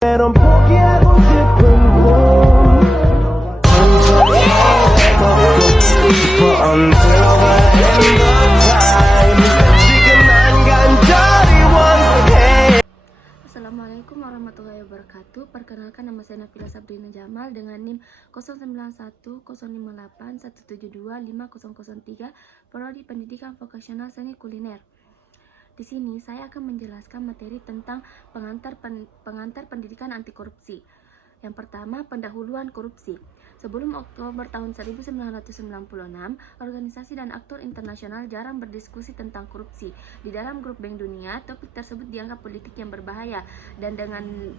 넌 포기하고 싶은 꿈 Until the end of time 지금 난 간절히 원해. Assalamualaikum warahmatullahi wabarakatuh. Perkenalkan, nama saya Nafila Sabrina Jamal dengan NIM 091058172503, Prodi Pendidikan Vokasional Seni Kuliner. Di sini saya akan menjelaskan materi tentang pengantar pendidikan anti korupsi. Yang pertama, pendahuluan korupsi. Sebelum Oktober tahun 1996, organisasi dan aktor internasional jarang berdiskusi tentang korupsi. Di dalam grup Bank Dunia, topik tersebut dianggap politik yang berbahaya dan dengan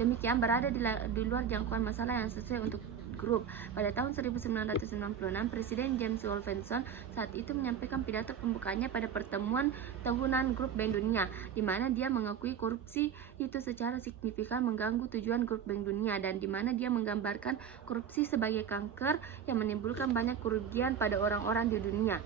demikian berada di luar jangkauan masalah yang sesuai untuk grup. Pada tahun 1996, Presiden James Wolfenson saat itu menyampaikan pidato pembukanya pada pertemuan tahunan grup Bank Dunia, di mana dia mengakui korupsi itu secara signifikan mengganggu tujuan grup Bank Dunia dan di mana dia menggambarkan korupsi sebagai kanker yang menimbulkan banyak kerugian pada orang-orang di dunia.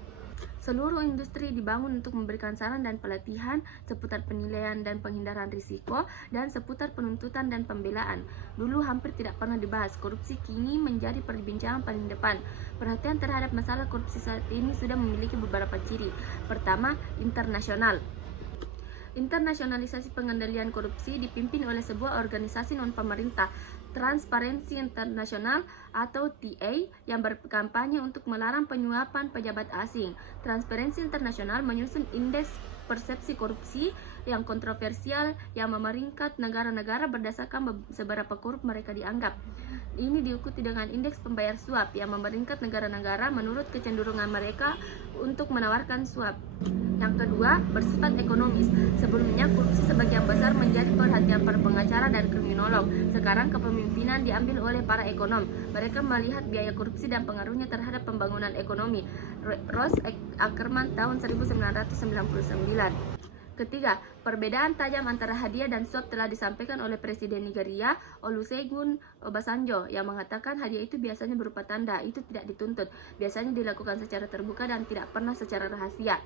Seluruh industri dibangun untuk memberikan saran dan pelatihan seputar penilaian dan penghindaran risiko dan seputar penuntutan dan pembelaan. Dulu hampir tidak pernah dibahas, korupsi kini menjadi perbincangan paling depan. Perhatian terhadap masalah korupsi saat ini sudah memiliki beberapa ciri. Pertama, internasional. Internasionalisasi pengendalian korupsi dipimpin oleh sebuah organisasi non-pemerintah, Transparency International atau TA, yang berkampanye untuk melarang penyuapan pejabat asing. Transparency International menyusun indeks persepsi korupsi yang kontroversial yang memeringkat negara-negara berdasarkan seberapa korup mereka dianggap. Ini diikuti dengan indeks pembayar suap yang memeringkat negara-negara menurut kecenderungan mereka untuk menawarkan suap. Yang kedua, bersifat ekonomis. Sebelumnya, korupsi sebagian besar menjadi perhatian para pengacara dan kriminolog. Sekarang kepemimpinan diambil oleh para ekonom. Mereka melihat biaya korupsi dan pengaruhnya terhadap pembangunan ekonomi. Ross Ackerman tahun 1999. Ketiga, perbedaan tajam antara hadiah dan suap telah disampaikan oleh Presiden Nigeria Olusegun Obasanjo yang mengatakan hadiah itu biasanya berupa tanda, itu tidak dituntut, biasanya dilakukan secara terbuka dan tidak pernah secara rahasia.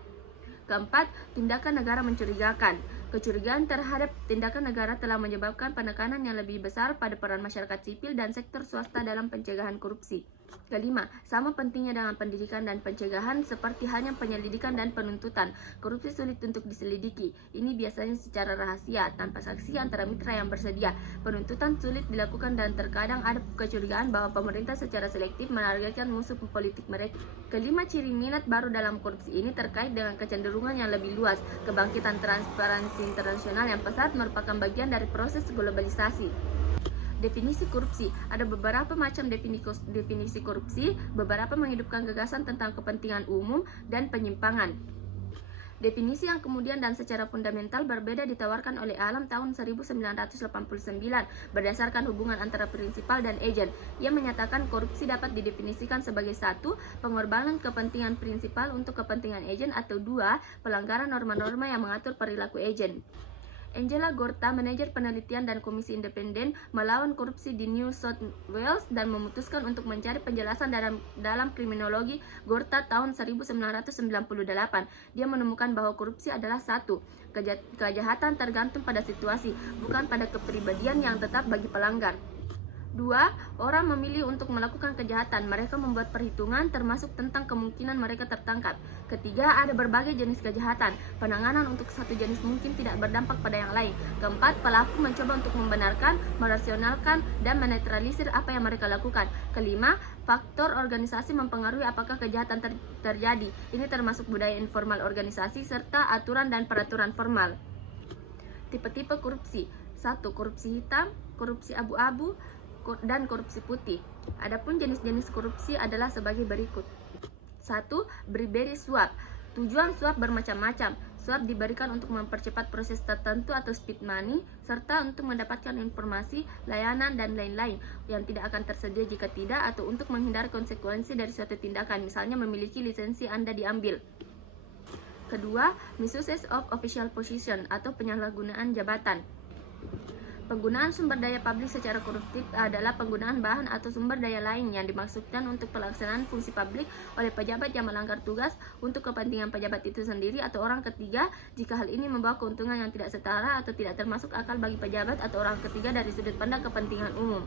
Keempat, tindakan negara mencurigakan. Kecurigaan terhadap tindakan negara telah menyebabkan penekanan yang lebih besar pada peran masyarakat sipil dan sektor swasta dalam pencegahan korupsi. Kelima, sama pentingnya dengan pendidikan dan pencegahan seperti halnya penyelidikan dan penuntutan. Korupsi sulit untuk diselidiki. Ini biasanya secara rahasia, tanpa saksi antara mitra yang bersedia. Penuntutan sulit dilakukan dan terkadang ada kecurigaan bahwa pemerintah secara selektif menargetkan musuh politik mereka. Kelima, ciri minat baru dalam korupsi ini terkait dengan kecenderungan yang lebih luas. Kebangkitan transparansi internasional yang pesat merupakan bagian dari proses globalisasi. Definisi korupsi. Ada beberapa macam definisi korupsi, beberapa menghidupkan gagasan tentang kepentingan umum dan penyimpangan. Definisi yang kemudian dan secara fundamental berbeda ditawarkan oleh Alam tahun 1989 berdasarkan hubungan antara prinsipal dan agen. Ia menyatakan korupsi dapat didefinisikan sebagai 1. Pengorbanan kepentingan prinsipal untuk kepentingan agen, atau 2. Pelanggaran norma-norma yang mengatur perilaku agen. Angela Gorta, manajer penelitian dan komisi independen melawan korupsi di New South Wales dan memutuskan untuk mencari penjelasan dalam kriminologi Gorta tahun 1998. Dia menemukan bahwa korupsi adalah 1. Kejahatan tergantung pada situasi, bukan pada kepribadian yang tetap bagi pelanggar. 2. Orang memilih untuk melakukan kejahatan. Mereka membuat perhitungan termasuk tentang kemungkinan mereka tertangkap. Ketiga, ada berbagai jenis kejahatan. Penanganan untuk satu jenis mungkin tidak berdampak pada yang lain. Keempat, pelaku mencoba untuk membenarkan, merasionalkan, dan menetralisir apa yang mereka lakukan. Kelima, faktor organisasi mempengaruhi apakah kejahatan terjadi. Ini termasuk budaya informal organisasi serta aturan dan peraturan formal. Tipe-tipe korupsi. 1. Korupsi hitam, korupsi abu-abu, dan korupsi putih. Adapun jenis-jenis korupsi adalah sebagai berikut. 1. Bribery suap. Tujuan suap bermacam-macam. Suap diberikan untuk mempercepat proses tertentu atau speed money, serta untuk mendapatkan informasi, layanan, dan lain-lain yang tidak akan tersedia jika tidak, atau untuk menghindari konsekuensi dari suatu tindakan, misalnya memiliki lisensi Anda diambil. Kedua, misuse of official position atau penyalahgunaan jabatan. Penggunaan sumber daya publik secara koruptif adalah penggunaan bahan atau sumber daya lain yang dimaksudkan untuk pelaksanaan fungsi publik oleh pejabat yang melanggar tugas untuk kepentingan pejabat itu sendiri atau orang ketiga jika hal ini membawa keuntungan yang tidak setara atau tidak termasuk akal bagi pejabat atau orang ketiga dari sudut pandang kepentingan umum.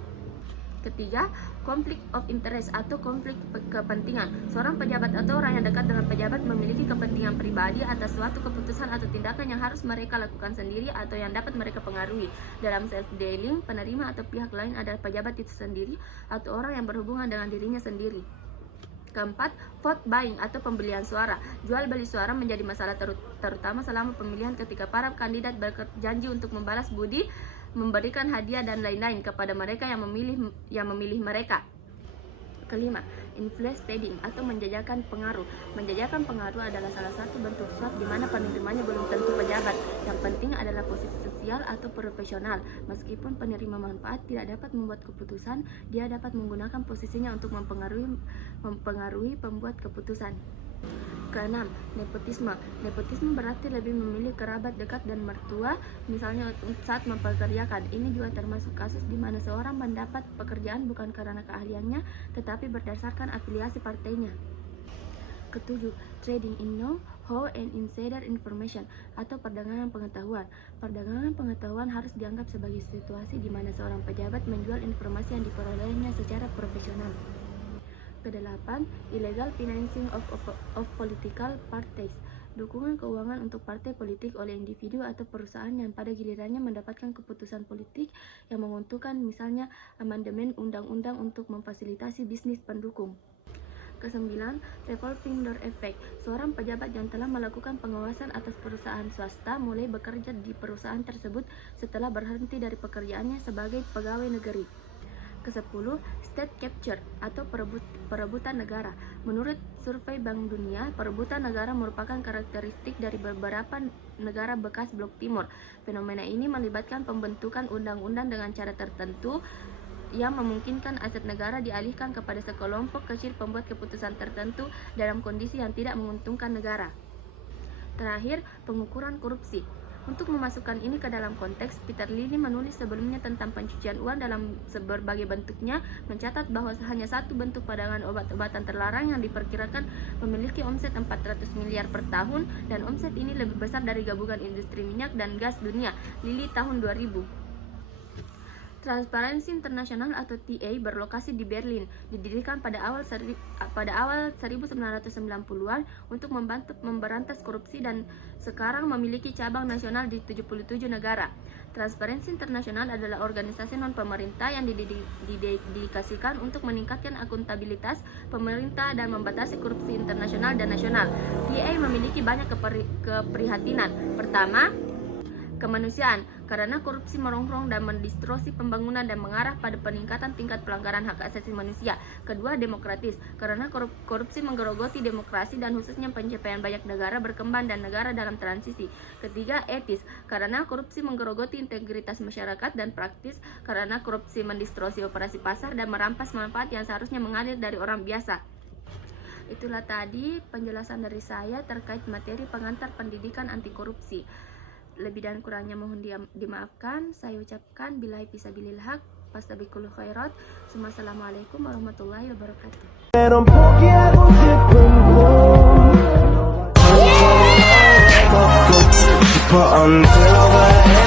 Ketiga, konflik of interest atau konflik kepentingan. Seorang pejabat atau orang yang dekat dengan pejabat memiliki kepentingan pribadi atas suatu keputusan atau tindakan yang harus mereka lakukan sendiri atau yang dapat mereka pengaruhi. Dalam self-dealing, penerima atau pihak lain adalah pejabat itu sendiri atau orang yang berhubungan dengan dirinya sendiri. Keempat, vote buying atau pembelian suara. Jual beli suara menjadi masalah terutama selama pemilihan ketika para kandidat berjanji untuk membalas budi, memberikan hadiah dan lain-lain kepada mereka yang memilih mereka. Kelima, influence pedding atau menjajakan pengaruh. Menjajakan pengaruh adalah salah satu bentuk suap di mana penerimanya belum tentu pejabat. Yang penting adalah posisi sosial atau profesional. Meskipun penerima manfaat tidak dapat membuat keputusan, dia dapat menggunakan posisinya untuk mempengaruhi pembuat keputusan. Keenam, nepotisme. Nepotisme berarti lebih memilih kerabat dekat dan mertua, misalnya saat mempekerjakan. Ini juga termasuk kasus di mana seorang mendapat pekerjaan bukan karena keahliannya, tetapi berdasarkan afiliasi partainya. Ketujuh, trading in know-how and insider information atau perdagangan pengetahuan. Perdagangan pengetahuan harus dianggap sebagai situasi di mana seorang pejabat menjual informasi yang diperolehnya secara profesional. Kedelapan, illegal financing of political parties. Dukungan keuangan untuk partai politik oleh individu atau perusahaan yang pada gilirannya mendapatkan keputusan politik yang menguntungkan, misalnya amandemen undang-undang untuk memfasilitasi bisnis pendukung. Kesembilan, revolving door effect. Seorang pejabat yang telah melakukan pengawasan atas perusahaan swasta mulai bekerja di perusahaan tersebut setelah berhenti dari pekerjaannya sebagai pegawai negeri. Kesepuluh, state capture atau perebutan negara. Menurut survei Bank Dunia, perebutan negara merupakan karakteristik dari beberapa negara bekas Blok Timur. Fenomena ini melibatkan pembentukan undang-undang dengan cara tertentu yang memungkinkan aset negara dialihkan kepada sekelompok kecil pembuat keputusan tertentu dalam kondisi yang tidak menguntungkan negara. Terakhir, pengukuran korupsi. Untuk memasukkan ini ke dalam konteks, Peter Lilly menulis sebelumnya tentang pencucian uang dalam berbagai bentuknya, mencatat bahwa hanya satu bentuk padangan obat-obatan terlarang yang diperkirakan memiliki omset 400 miliar per tahun, dan omset ini lebih besar dari gabungan industri minyak dan gas dunia. Lilly tahun 2000. Transparency International atau TA berlokasi di Berlin, didirikan pada awal 1990-an untuk memberantas korupsi dan sekarang memiliki cabang nasional di 77 negara. Transparency International adalah organisasi non-pemerintah yang didedikasikan untuk meningkatkan akuntabilitas pemerintah dan membatasi korupsi internasional dan nasional. TA memiliki banyak keprihatinan. Pertama, kemanusiaan, karena korupsi merongrong dan mendistorsi pembangunan dan mengarah pada peningkatan tingkat pelanggaran hak asasi manusia. Kedua, demokratis, karena korupsi menggerogoti demokrasi dan khususnya pencapaian banyak negara berkembang dan negara dalam transisi. Ketiga, etis, karena korupsi menggerogoti integritas masyarakat, dan praktis, karena korupsi mendistorsi operasi pasar dan merampas manfaat yang seharusnya mengalir dari orang biasa. Itulah tadi penjelasan dari saya terkait materi pengantar pendidikan anti korupsi. Lebih dan kurangnya mohon dimaafkan. Saya ucapkan billahi fisabilil haq, fastabiqul khairat. Assalamualaikum warahmatullahi wabarakatuh. 때론 포기하고 싶은 봄 싶어 until